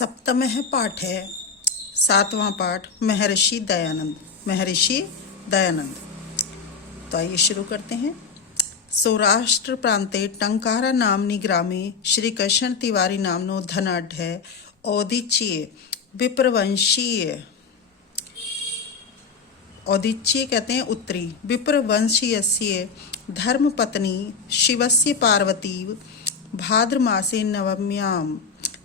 सप्तमः पाठ है, सातवां पाठ महर्षि दयानंद। तो आइए शुरू करते हैं। सौराष्ट्र प्रांते टंकारा नामनी ग्रामे श्री कृष्ण तिवारी नामनो धनाढ्य औदिच्य विप्रवंशीय, औदिच्य कहते हैं उत्तरी, विप्रवंशीयस्य धर्मपत्नी शिवस्य पार्वती भाद्रमासे नवम्यां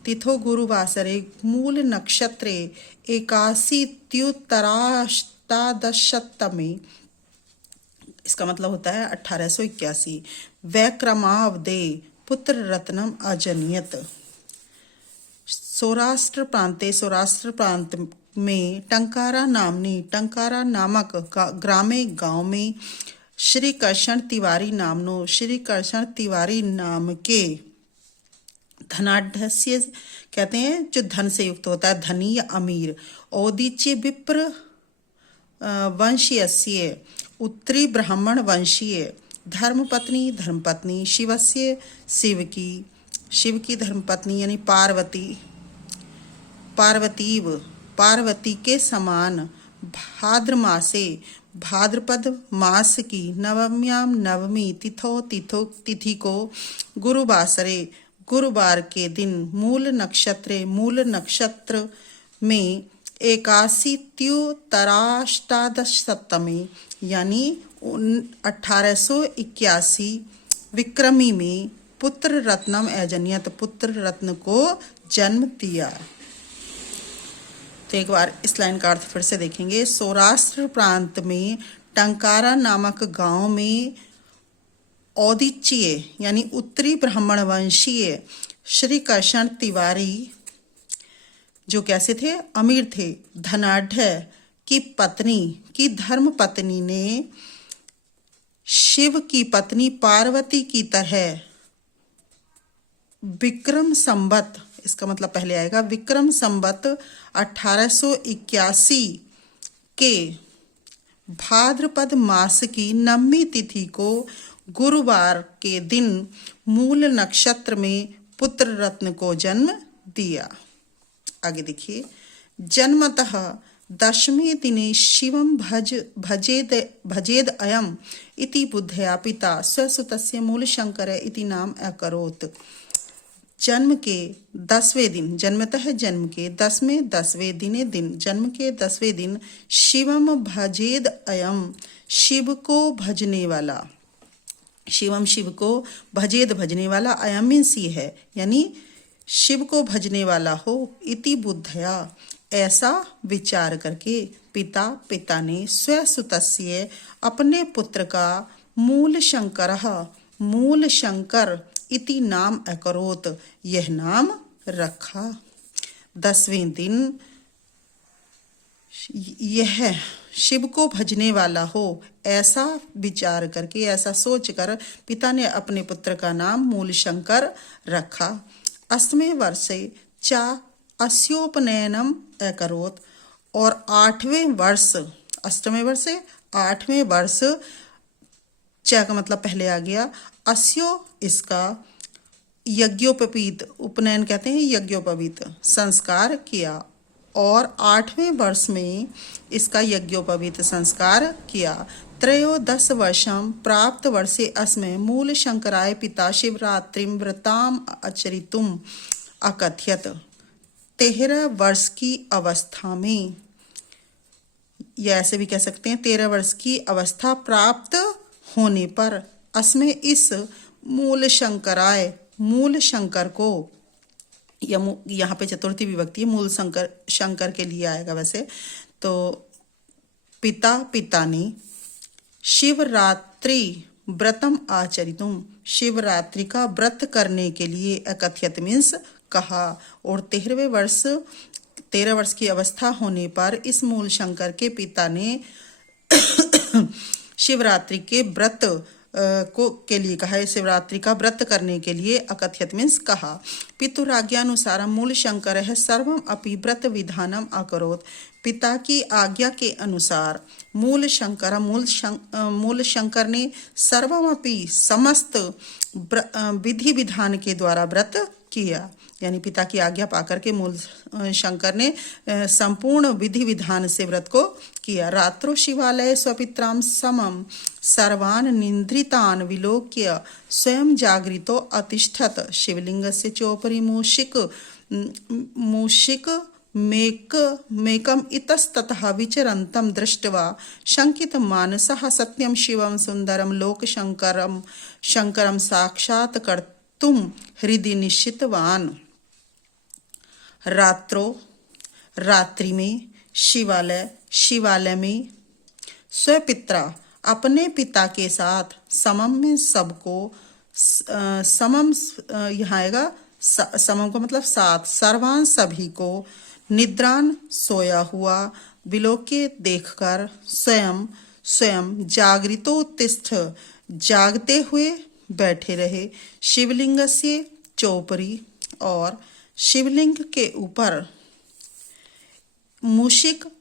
तिथो गुरुवासरे मूल नक्षत्रे एकाशीत्युत्तराष्टादशतमे, इसका मतलब होता है 1881, वैक्रमावदे पुत्र रत्नम अजनियत। सौराष्ट्र प्रांत में टंकारा नामक ग्रामे गांव में श्री कृष्ण तिवारी नाम के धनाढ्य कहते हैं जो धन से युक्त होता है, धनी या अमीर, औदिच्य विप्र वंशीय उत्तरी ब्राह्मण वंशीय, धर्मपत्नी शिवस्य शिव की धर्मपत्नी यानी पार्वती के समान, भाद्रपद मास की नवमी तिथि को गुरुवार के दिन मूल नक्षत्र में 81 यानी 1881 विक्रमी में पुत्र रत्नम अजनियत, पुत्र रत्न को जन्म दिया। तो एक बार इस लाइन का अर्थ फिर से देखेंगे। सौराष्ट्र प्रांत में टंकारा नामक गांव में औदिच्य यानी उत्तरी ब्राह्मण वंशीय श्री कृष्ण तिवारी जो कैसे थे, अमीर थे, धनाढ्य की धर्म पत्नी ने शिव की पत्नी पार्वती की तरह विक्रम संवत, इसका मतलब पहले आएगा विक्रम संवत 1881 के भाद्रपद मास की नवमी तिथि को गुरुवार के दिन मूल नक्षत्र में पुत्र रत्न को जन्म दिया। आगे देखिए, जन्मतः दशमे दिने शिवं भजेद अयम इति बुद्धया पिता स्वसुतस्य मूलशंकर इति नाम अकरोत्। जन्म के 10वें दिन, जन्मतः जन्म के 10वें दिन शिवम भजेद अयम, शिव को भजने वाला, अयम मीन्स ये है यानी शिव को भजने वाला हो, इति बुद्धया ऐसा विचार करके पिता ने स्वसुतस्य अपने पुत्र का मूल शंकर इति नाम अकरोत्, यह नाम रखा। 10वें दिन यह शिव को भजने वाला हो ऐसा विचार करके, ऐसा सोचकर पिता ने अपने पुत्र का नाम मूल शंकर रखा। अष्टमे वर्षे चा अस्योपनयनम अकरोत्, और 8वें वर्ष चा का मतलब पहले आ गया, अस्यो इसका यज्ञोपवीत, उपनयन कहते हैं यज्ञोपवीत, संस्कार किया, और 8वें वर्ष में इसका यज्ञोपवीत संस्कार किया। 13 वर्षम प्राप्त वर्षे अस्मै मूल शंकराय पिता शिवरात्रिम व्रताम आचरितुम अकथयत। 13 वर्ष की अवस्था में, या ऐसे भी कह सकते हैं 13 वर्ष की अवस्था प्राप्त होने पर, अस्मै इस मूल शंकर को, यहाँ पे चतुर्थी विभक्ति है, मूल शंकर के लिए आएगा वैसे तो, पिता ने शिवरात्रि व्रतम आचरितुम, शिवरात्रि का व्रत करने के लिए, अकथयत मीन्स कहा, और 13 वर्ष की अवस्था होने पर इस मूल शंकर के पिता ने शिवरात्रि के व्रत के लिए कहा है, शिवरात्रि का व्रत करने के लिए, अकथयत मीन्स कहा। पितुराज्ञानुसार मूल शंकर है सर्वम अपि व्रत विधानम अकरोत्, पिता की आज्ञा के अनुसार मूल शंकर ने सर्वम अपि समस्त विधि विधान के द्वारा व्रत किया। यानी पिता की आज्ञा पाकर के मूल शंकर ने संपूर्ण विधि विधान से व्रत को किया। रात्रो शिवालय स्वपित्राम समम सर्वान् निन्द्रितान् विलोक्य स्वयं जागृतो अतिष्ठत। शिवलिंगस्य चोपरि मूषिक मेकम इतस्ततः विचरन्तं दृष्ट्वा शंकित मानसः सत्यं शिवं सुंदरम लोक शंकरम साक्षात् कर्तुम हृदि निश्चितवान। रात्रि में शिवालय में स्वपित्रा अपने पिता के साथ समम में सबको समम यहाँ आएगा समम को मतलब साथ सर्वान सभी को निद्रान सोया हुआ विलोके देखकर स्वयं जागृतोत्तिष्ठ जागते हुए बैठे रहे। शिवलिंग से चौपरी और शिवलिंग के ऊपर मूसिकम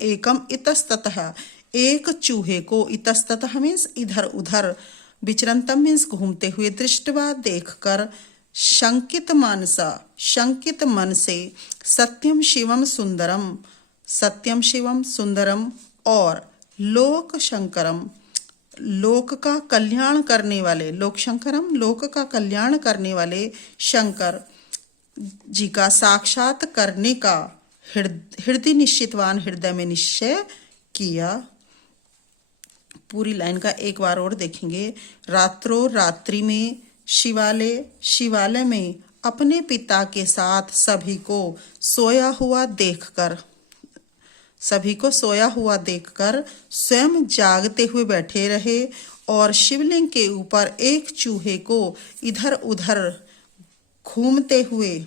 एकम इतस्ततः एक चूहे को इतस्ततः मीन्स इधर उधर विचरंतम मीन्स घूमते हुए दृष्टवा देखकर शंकित मन से सत्यम शिवम सुंदरम और लोक शंकरम लोक का कल्याण करने वाले लोक का कल्याण करने वाले शंकर जी का साक्षात करने का हृदय निश्चितवान हृदय में निश्चय किया। पूरी लाइन का एक बार और देखेंगे। रात्रि में शिवालय में अपने पिता के साथ सभी को सोया हुआ देखकर स्वयं जागते हुए बैठे रहे और शिवलिंग के ऊपर एक चूहे को इधर उधर घूमते हुए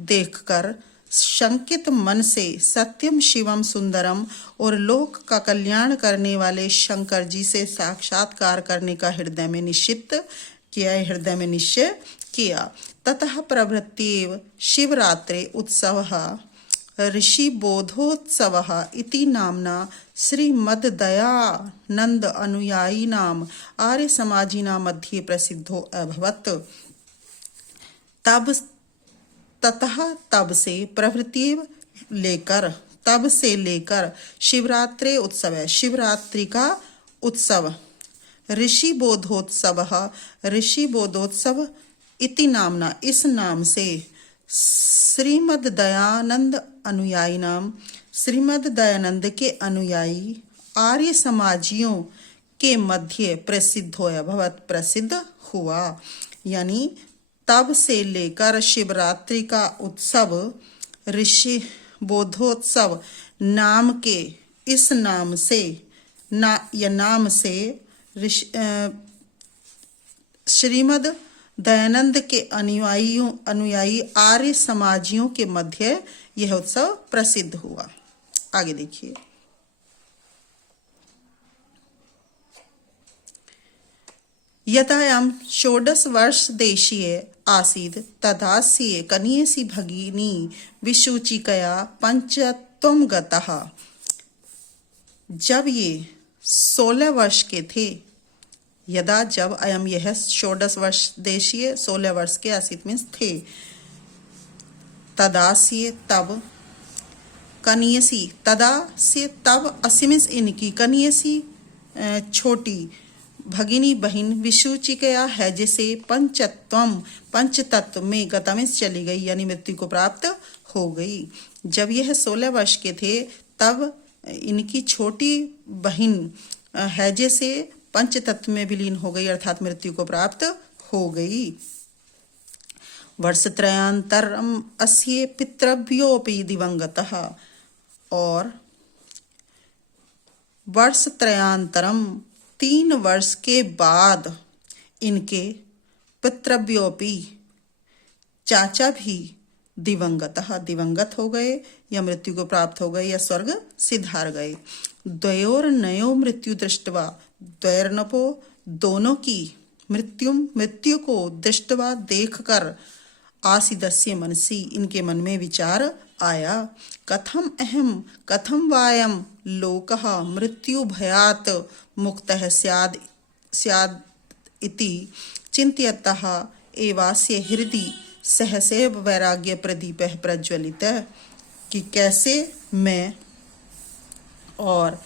देखकर शंकित मन से सत्यम शिवम सुंदरम और लोक का कल्याण करने वाले शंकर जी से साक्षात्कार करने का हृदय में निश्चय किया। ततः प्रभृत्येव शिवरात्रे उत्सवः ऋषिबोधोत्सवः इति नाम्ना श्रीमद्दयानंद अनुयायिनाम् आर्य समाजिनां मध्ये प्रसिद्धो अभवत्। तब से प्रभृत्येव तब से लेकर शिवरात्रि उत्सव है, शिवरात्रि का उत्सव। ऋषिबोधोत्सव इति नामना इस नाम से श्रीमद् दयानंद के अनुयायी आर्य समाजियों के मध्य प्रसिद्ध हुआ। यानी तब से लेकर शिवरात्रि का उत्सव ऋषि बोधोत्सव नाम के इस नाम से श्रीमद् दयानंद के अनुयायी आर्य समाजियों के मध्य यह उत्सव प्रसिद्ध हुआ। आगे देखिए। यदायं 16 वर्ष देशीय आसीत् तदास्य कनीयसी भगिनी विशुचिकया पंचत्वं गतः। जब ये 16 वर्ष के थे, जब अयम यह 16 वर्ष देशीय 16 वर्ष के आसीत् मीन्स थे, तदास्य तब, कनीयसी तदास्य तब, अस्य मीन्स इनकी, कनीयसी छोटी, भगिनी बहन, विशुचिकया है जैसे पंचतत्व में गता में चली गई यानी मृत्यु को प्राप्त हो गई। जब यह 16 वर्ष के थे तब इनकी छोटी बहन है जैसे पंचतत्व में विलीन हो गई अर्थात मृत्यु को प्राप्त हो गई। वर्षत्रयान्तरम् अस्य पितृभ्योऽपि दिवंगतः। और वर्षत्रयान्तरम 3 वर्ष के बाद इनके पितृभ्योऽपि चाचा भी दिवंगत हो गए या मृत्यु को प्राप्त हो गए या स्वर्ग सिधार गए। द्वयोर्नयो मृत्यु दृष्टवा, द्वैर्नपो दोनों की मृत्यु को दृष्टवा देखकर आसीदस्य मनसी इनके मन में विचार आया। कथम वायम लोकः मृत्यु भयात् मुक्तः स्याद् इति चिन्तयतः एवास्य हृदि सहसैव वैराग्य प्रदीप प्रज्वलित, कि कैसे मैं और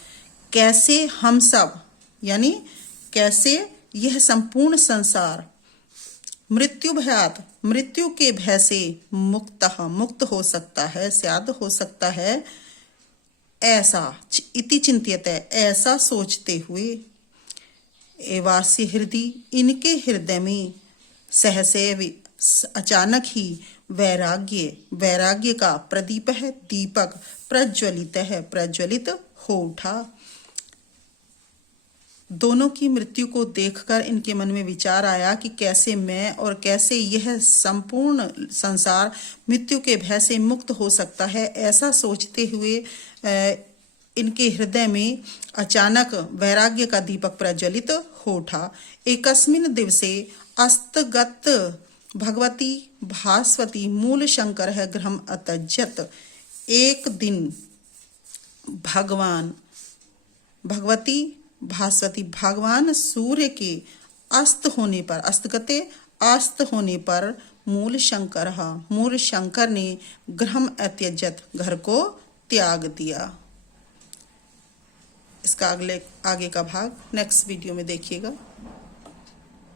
कैसे हम सब, यानी कैसे यह संपूर्ण संसार मृत्यु भयात, मृत्यु के भय से मुक्त हो सकता है, स्याद हो सकता है, ऐसा इति चिंत्यते, ऐसा सोचते हुए, एवास्य हृदय, इनके हृदय में, सहसैव, अचानक ही, वैराग्य, वैराग्य का प्रदीप है, दीपक, प्रज्वलित है, प्रज्वलित हो उठा। दोनों की मृत्यु को देखकर इनके मन में विचार आया कि कैसे मैं और कैसे यह संपूर्ण संसार मृत्यु के भय से मुक्त हो सकता है। ऐसा सोचते हुए इनके हृदय में अचानक वैराग्य का दीपक प्रज्वलित हो उठा। एकस्मिन् दिवसे अस्तगत भगवती भास्वती मूल शंकर है गृहम अत्यजत। एक दिन भगवती भास्वती, भगवान सूर्य के अस्त होने पर, अस्तगते अस्त होने पर, मूल शंकर ने गृहम अत्यजत, घर को त्याग दिया। इसका आगे का भाग नेक्स्ट वीडियो में देखिएगा।